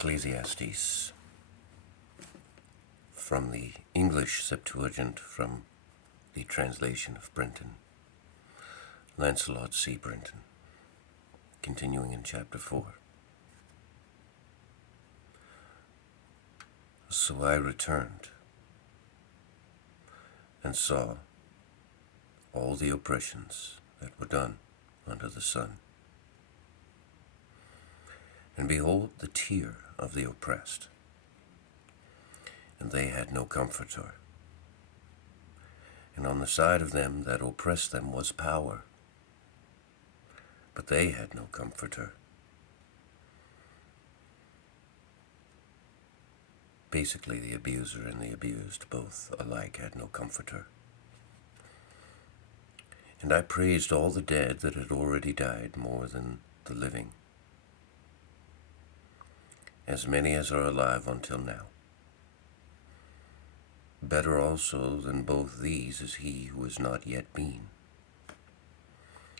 Ecclesiastes, from the English Septuagint, from the translation of Brenton, Lancelot C. Brenton, continuing in chapter 4. So I returned and saw all the oppressions that were done under the sun. And behold, the tear of the oppressed, and they had no comforter. And on the side of them that oppressed them was power, but they had no comforter. Basically, the abuser and the abused both alike had no comforter. And I praised all the dead that had already died more than the living, as many as are alive until now. Better also than both these is he who has not yet been,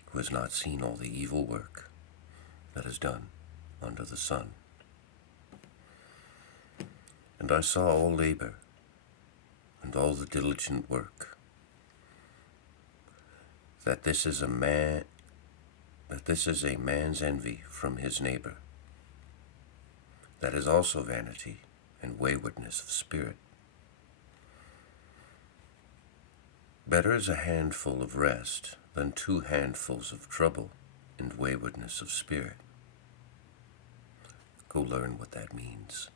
who has not seen all the evil work that is done under the sun. And I saw all labor and all the diligent work, that this is a man's envy from his neighbor. That is also vanity and waywardness of spirit. Better is a handful of rest than 2 handfuls of trouble and waywardness of spirit. Go learn what that means.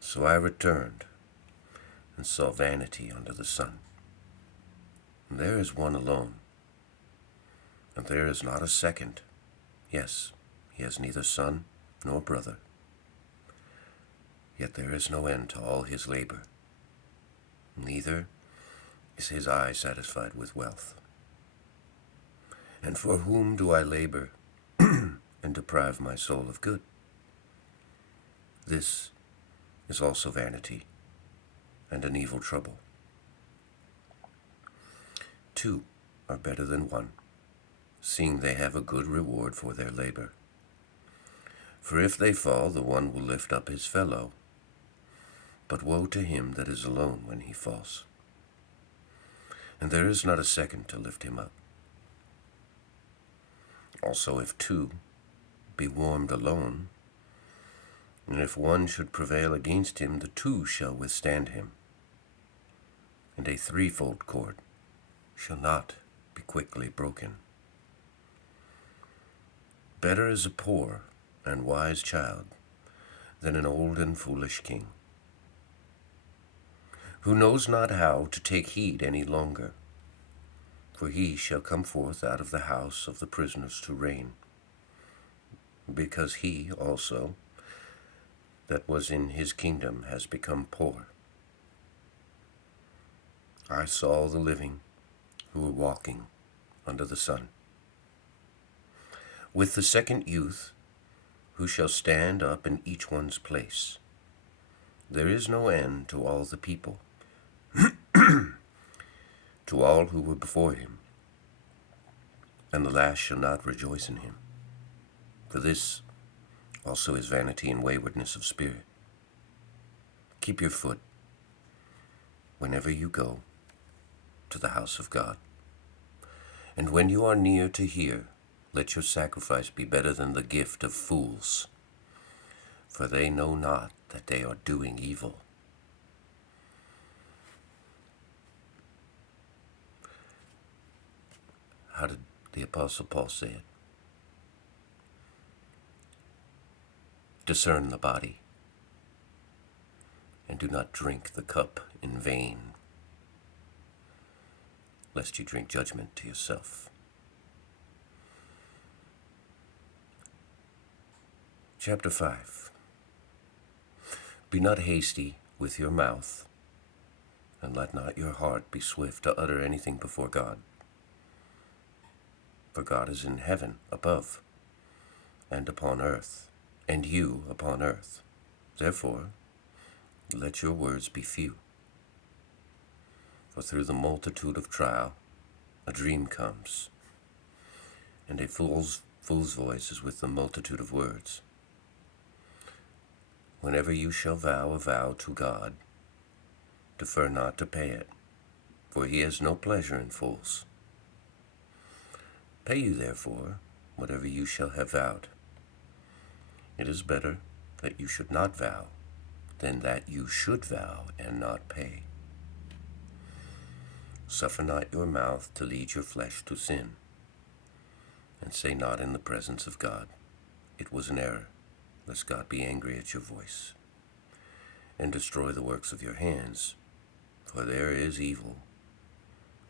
So I returned and saw vanity under the sun. And there is one alone, and there is not a second. Yes, he has neither son nor brother. Yet there is no end to all his labor, neither is his eye satisfied with wealth. And for whom do I labor and deprive my soul of good? This is also vanity and an evil trouble. 2 are better than 1, seeing they have a good reward for their labor. For if they fall, the one will lift up his fellow. But woe to him that is alone when he falls. And there is not a second to lift him up. Also, if 2 be warmed alone, and if 1 should prevail against him, the 2 shall withstand him. And a 3-fold cord shall not be quickly broken. Better is a poor and wise child than an old and foolish king, who knows not how to take heed any longer, for he shall come forth out of the house of the prisoners to reign, because he also that was in his kingdom has become poor. I saw the living who were walking under the sun, with the second youth, who shall stand up in each one's place. There is no end to all the people, to all who were before him, and the last shall not rejoice in him. For this also is vanity and waywardness of spirit. Keep your foot whenever you go to the house of God. And when you are near to hear, let your sacrifice be better than the gift of fools, for they know not that they are doing evil. How did the Apostle Paul say it? Discern the body, and do not drink the cup in vain, lest you drink judgment to yourself. Chapter 5. Be not hasty with your mouth, and let not your heart be swift to utter anything before God. For God is in heaven above, and upon earth, and you upon earth. Therefore, let your words be few. For through the multitude of trial, a dream comes, and a fool's voice is with the multitude of words. Whenever you shall vow a vow to God, defer not to pay it, for he has no pleasure in fools. Pay you therefore whatever you shall have vowed. It is better that you should not vow than that you should vow and not pay. Suffer not your mouth to lead your flesh to sin, and say not in the presence of God, it was an error, lest God be angry at your voice, and destroy the works of your hands, for there is evil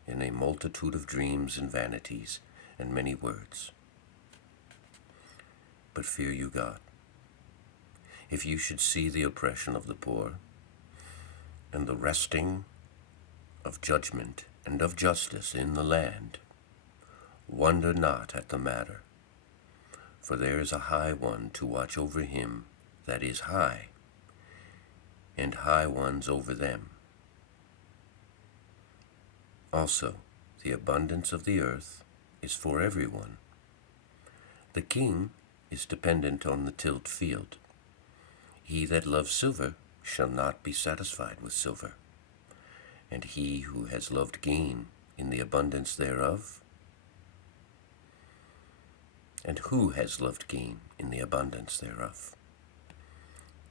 in a multitude of dreams and vanities and many words. But fear you God. If you should see the oppression of the poor, and the resting of judgment and of justice in the land, wonder not at the matter, for there is a high one to watch over him that is high, and high ones over them. Also, the abundance of the earth is for everyone. The king is dependent on the tilled field. He that loves silver shall not be satisfied with silver, and he who has loved gain in the abundance thereof, and who has loved gain in the abundance thereof.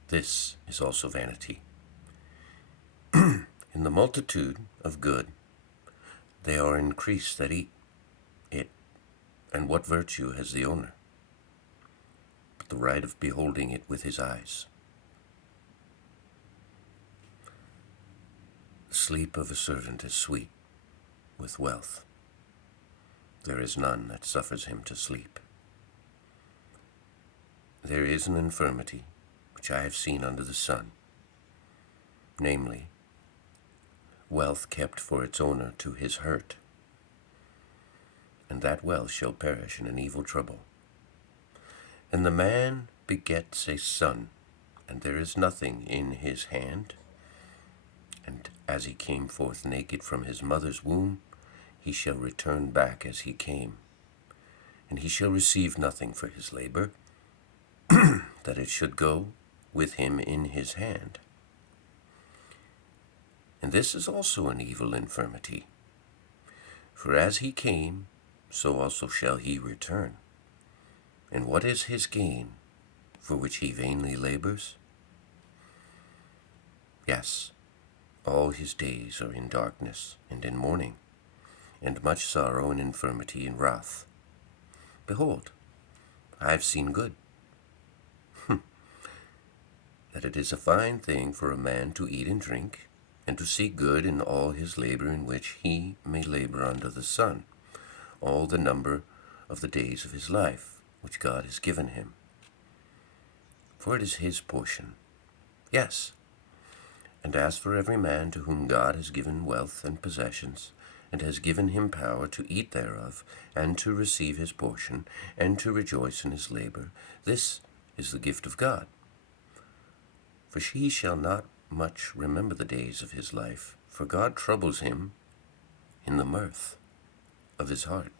This is also vanity. In the multitude of good they are increased that eat it, and what virtue has the owner but the right of beholding it with his eyes? The sleep of a servant is sweet with wealth. There is none that suffers him to sleep. There is an infirmity which I have seen under the sun, namely, wealth kept for its owner to his hurt, and that wealth shall perish in an evil trouble. And the man begets a son, and there is nothing in his hand, and as he came forth naked from his mother's womb, he shall return back as he came, and he shall receive nothing for his labor, that it should go with him in his hand. And this is also an evil infirmity. For as he came, so also shall he return. And what is his gain, for which he vainly labors? Yes, all his days are in darkness and in mourning, and much sorrow and infirmity and wrath. Behold, I have seen good, that it is a fine thing for a man to eat and drink, and to see good in all his labor in which he may labor under the sun, all the number of the days of his life, which God has given him. For it is his portion. Yes, and as for every man to whom God has given wealth and possessions, and has given him power to eat thereof, and to receive his portion, and to rejoice in his labor, this is the gift of God. For he shall not much remember the days of his life, for God troubles him in the mirth of his heart.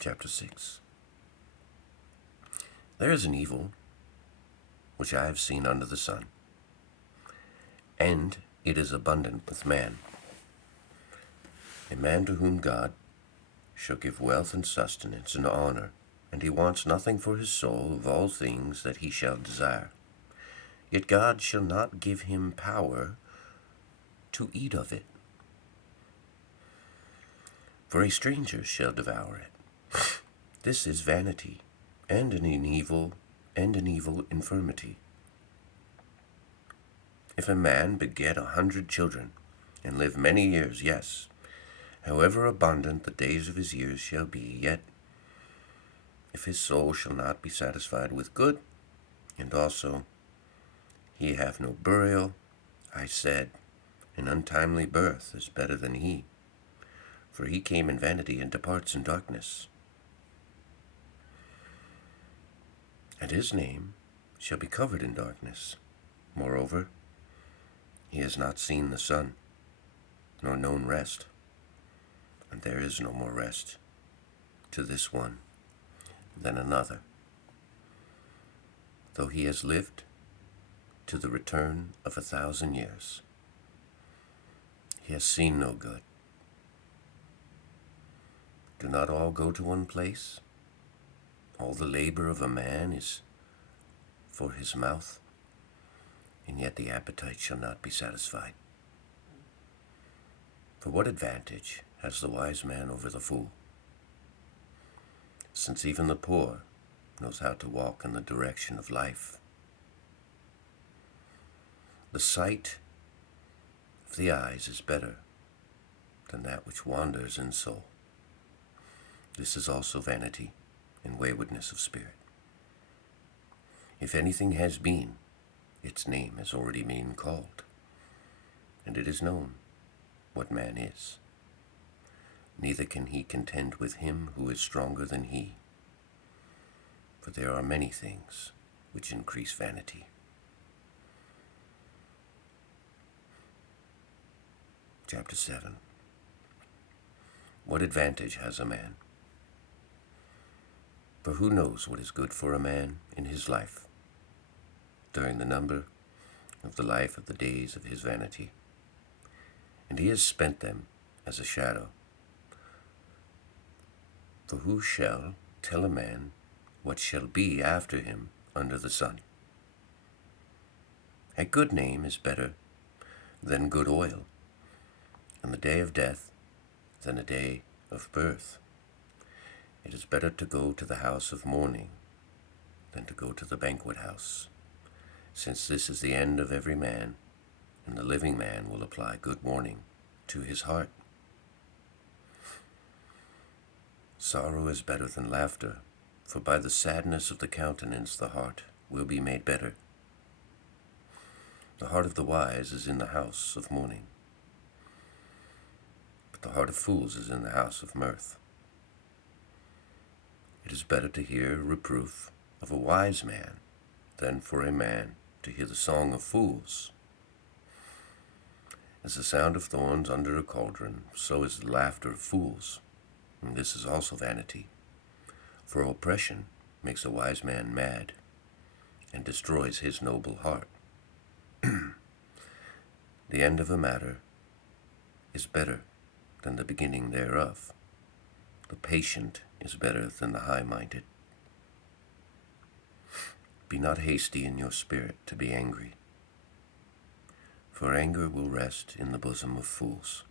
Chapter 6. There is an evil which I have seen under the sun, and it is abundant with man. A man to whom God shall give wealth and sustenance and honor, and he wants nothing for his soul of all things that he shall desire. Yet God shall not give him power to eat of it, for a stranger shall devour it. This is vanity, and an evil infirmity. If a man beget 100 children, and live many years, yes, however abundant the days of his years shall be, yet if his soul shall not be satisfied with good, and also he have no burial, I said, an untimely birth is better than he, for he came in vanity and departs in darkness. And his name shall be covered in darkness. Moreover, he has not seen the sun, nor known rest, and there is no more rest to this one than another. though he has lived to the return of 1,000 years. He has seen no good. Do not all go to one place? All the labor of a man is for his mouth, and yet the appetite shall not be satisfied. For what advantage has the wise man over the fool? Since even the poor knows how to walk in the direction of life. The sight of the eyes is better than that which wanders in soul. This is also vanity and waywardness of spirit. If anything has been, its name has already been called, and it is known what man is. Neither can he contend with him who is stronger than he. For there are many things which increase vanity. Chapter 7. What advantage has a man? For who knows what is good for a man in his life, during the number of the life of the days of his vanity? And he has spent them as a shadow. For who shall tell a man what shall be after him under the sun? A good name is better than good oil, and the day of death than a day of birth. It is better to go to the house of mourning than to go to the banquet house, since this is the end of every man, and the living man will apply good warning to his heart. Sorrow is better than laughter, for by the sadness of the countenance the heart will be made better. The heart of the wise is in the house of mourning, but the heart of fools is in the house of mirth. It is better to hear reproof of a wise man than for a man to hear the song of fools. As the sound of thorns under a cauldron, so is the laughter of fools, and this is also vanity. For oppression makes a wise man mad, and destroys his noble heart. The end of a matter is better than the beginning thereof. The patient is better than the high-minded. Be not hasty in your spirit to be angry, for anger will rest in the bosom of fools.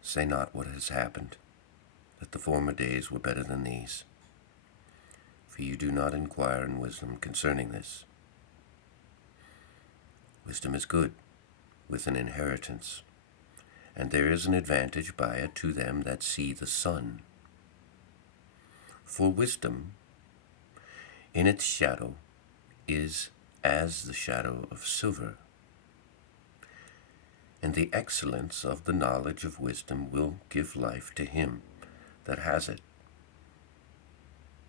Say not what has happened, that the former days were better than these, for you do not inquire in wisdom concerning this. Wisdom is good, with an inheritance, and there is an advantage by it to them that see the sun. For wisdom, in its shadow, is as the shadow of silver, and the excellence of the knowledge of wisdom will give life to him that has it.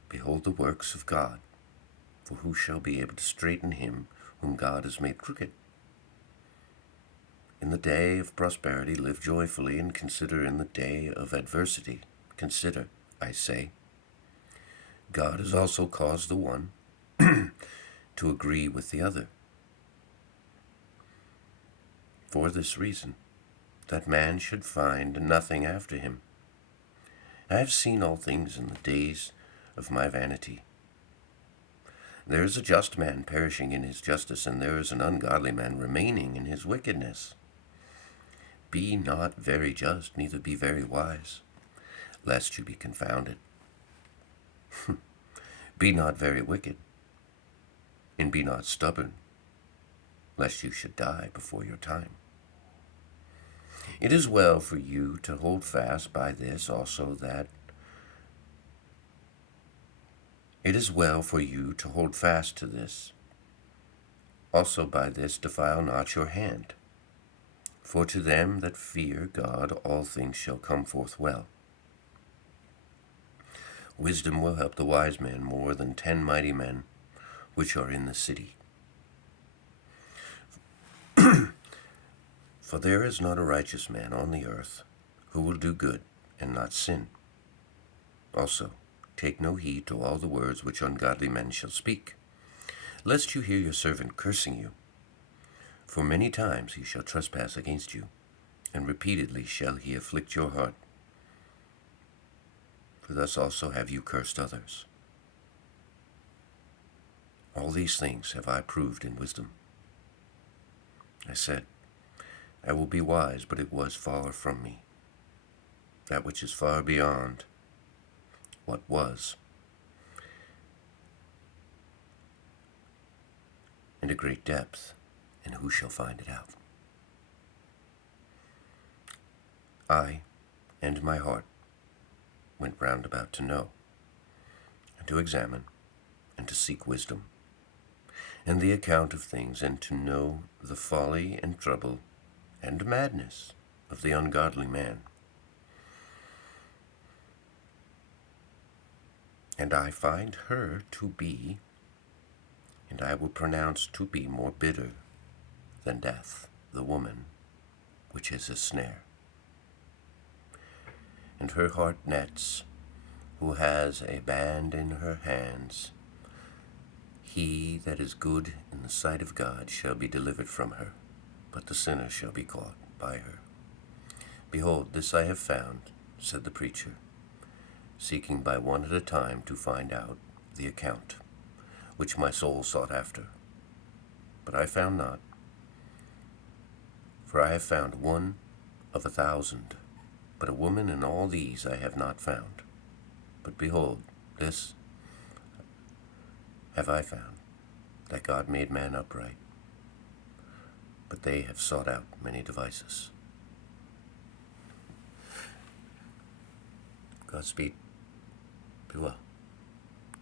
Behold the works of God, for who shall be able to straighten him whom God has made crooked? In the day of prosperity live joyfully, and consider in the day of adversity. Consider, I say. God has also caused the one to agree with the other. For this reason, that man should find nothing after him. I have seen all things in the days of my vanity. There is a just man perishing in his justice, and there is an ungodly man remaining in his wickedness. Be not very just, neither be very wise, lest you be confounded. Be not very wicked, and be not stubborn, lest you should die before your time. It is well for you to hold fast by this also that it is well for you to hold fast to this. Also by this defile not your hand. For to them that fear God all things shall come forth well. Wisdom will help the wise man more than 10 mighty men which are in the city. For there is not a righteous man on the earth who will do good and not sin. Also, take no heed to all the words which ungodly men shall speak, lest you hear your servant cursing you. For many times he shall trespass against you, and repeatedly shall he afflict your heart. For thus also have you cursed others. All these things have I proved in wisdom. I said, I will be wise, but it was far from me. That which is far beyond what was, and a great depth, and who shall find it out? I and my heart went round about to know, and to examine, and to seek wisdom, and the account of things, and to know the folly and trouble and madness of the ungodly man. And I find her to be, and I will pronounce to be more bitter than death, the woman, which is a snare. And her heart nets, who has a band in her hands. He that is good in the sight of God shall be delivered from her, but the sinner shall be caught by her. Behold, this I have found, said the preacher, seeking by one at a time to find out the account, which my soul sought after. But I found not, for I have found one of 1,000, but a woman in all these I have not found. But behold, this have I found, that God made man upright, but they have sought out many devices. Godspeed. Be well.